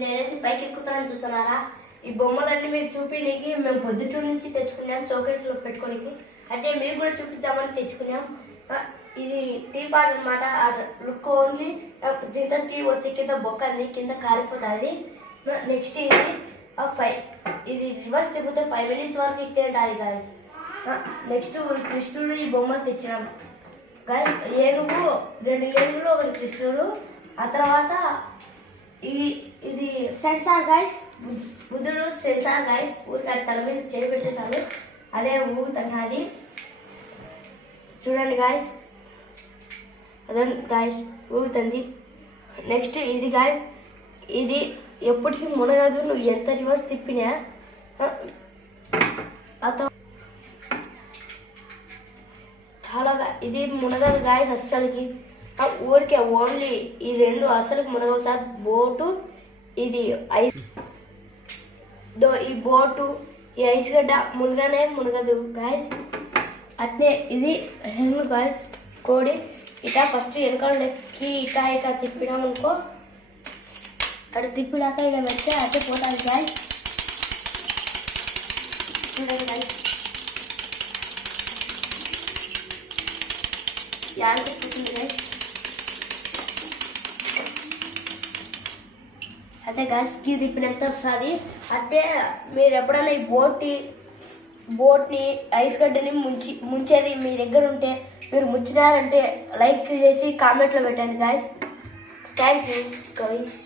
నేనైతే పైకి ఎక్కుతానని చూస్తున్నారా? ఈ బొమ్మలన్నీ మీకు చూపించడానికి మేము పొద్దుటూరు నుంచి తెచ్చుకున్నాం, షోకేస్లో పెట్టుకోనికి. అంటే మీకు కూడా చూపించామని తెచ్చుకున్నాం. ఇది టీ పాట్ అనమాట. లుక్ ఓన్లీ దీంతో టీ వచ్చి కింద బొక్కని కింద కారిపోతుంది. నెక్స్ట్ ఇది రివర్స్ తిప్పితే 5 minutes వరకు ఇట్టే ఉంటుంది గాయస్. నెక్స్ట్ కృష్ణుడు ఈ బొమ్మలు తెచ్చినాం గాయస్. ఏనుగు 2 ఏనుగులు 1 కృష్ణుడు. ఆ తర్వాత ఇది సెన్సార్ గాయస్, బుద్ధుడు సెన్సార్ గాయస్. ఊరికి తల మీద చేయి పెట్టేశారు, అదే ఊగుతున్నది చూడండి గాయస్. అదే గాయస్ ఊగుతుంది. నెక్స్ట్ ఇది గాయస్, ఇది ఎప్పటికీ మునగదు, నువ్వు ఎంత రివర్స్ తిప్పినా. అలాగా ఇది మునగదు గాయస్ అస్సలకి. ఊరికే ఓన్లీ ఈ 2 అసలుకి మునగవు సార్. బోటు ఇది ఐస్, ఈ బోటు ఈ ఐస్ గడ్డ మునగనే మునగదు గాయస్. అట్నే ఇది హెన్ను గాయస్, కోడి. ఇటా ఫస్ట్ వెనకాల లెక్కి ఇటా తిప్పినామనుకో, అటు తిప్పినాక ఇలా పెడితే అట్టే పోతుంది గాయస్. చూడండి గాయస్, యాడ్ తిప్పుతుంది గాయస్. అదే గాయస్ కీ తిప్పినంత వస్తుంది. అంటే మీరు ఎప్పుడైనా ఈ బోట్ని ఐస్ గడ్డని ముంచేది మీ దగ్గర ఉంటే, మీరు ముంచినారంటే లైక్ చేసి కామెంట్లో పెట్టండి గాయస్. Thank you guys.